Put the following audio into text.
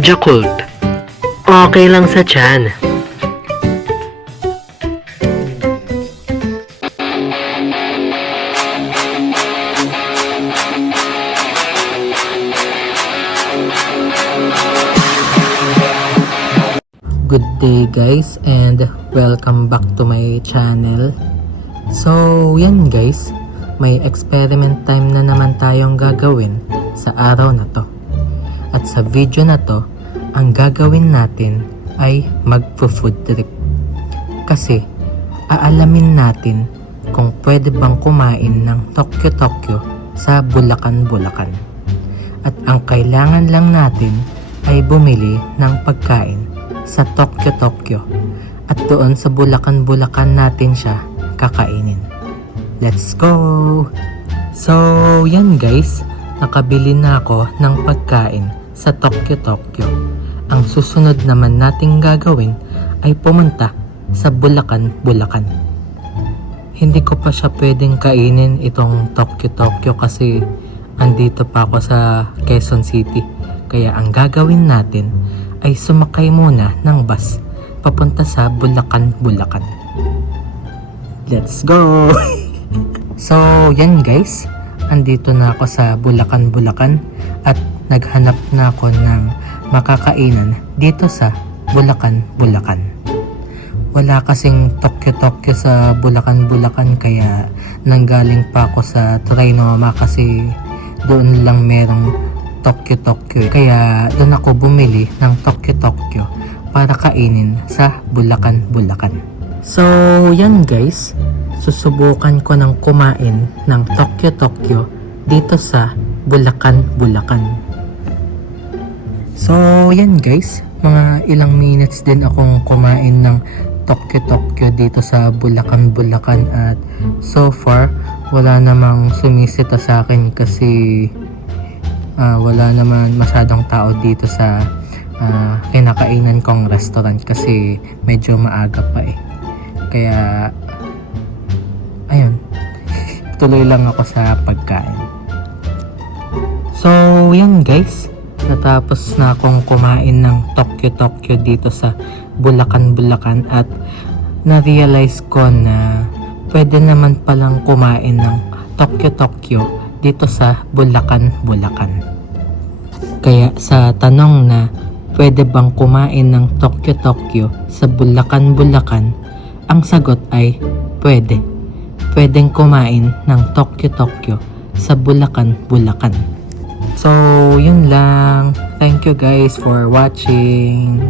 Jakult. Okay lang sa tiyan. Good day guys and welcome back to my channel. So yan guys, may experiment time na naman tayong gagawin sa araw na to. At sa video na to, ang gagawin natin ay magpo-food trip. Kasi aalamin natin kung pwede bang kumain ng Tokyo sa Bulacan. At ang kailangan lang natin ay bumili ng pagkain sa Tokyo at doon sa Bulacan natin siya kakainin. Let's go! So yan guys, nakabili na ako ng pagkain sa Tokyo. Ang susunod naman nating gagawin ay pumunta sa Bulacan. Hindi ko pa siya pwedeng kainin itong Tokyo kasi andito pa ako sa Quezon City. Kaya ang gagawin natin ay sumakay muna ng bus papunta sa Bulacan. Let's go! So yan guys, andito na ako sa Bulacan at naghanap na ako ng makakainan dito sa Bulacan. Wala kasing Tokyo sa Bulacan kaya nanggaling pa ako sa Trinoma kasi doon lang merong Tokyo. Kaya doon ako bumili ng Tokyo para kainin sa Bulacan. So yan guys, susubukan ko ng kumain ng Tokyo dito sa Bulacan. So yan guys, mga ilang minutes din akong kumain ng Tokyo dito sa Bulacan at so far wala namang sumisita sa akin kasi wala naman masyadong tao dito sa kinakainan kong restaurant kasi medyo maaga pa kaya ayun, tuloy lang ako sa pagkain. So yan guys, natapos na akong kumain ng Tokyo dito sa Bulacan at na-realize ko na pwede naman palang kumain ng Tokyo dito sa Bulacan. Kaya sa tanong na pwede bang kumain ng Tokyo sa Bulacan, ang sagot ay pwede. Pwedeng kumain ng Tokyo sa Bulacan. So yun lang. Thank you guys for watching.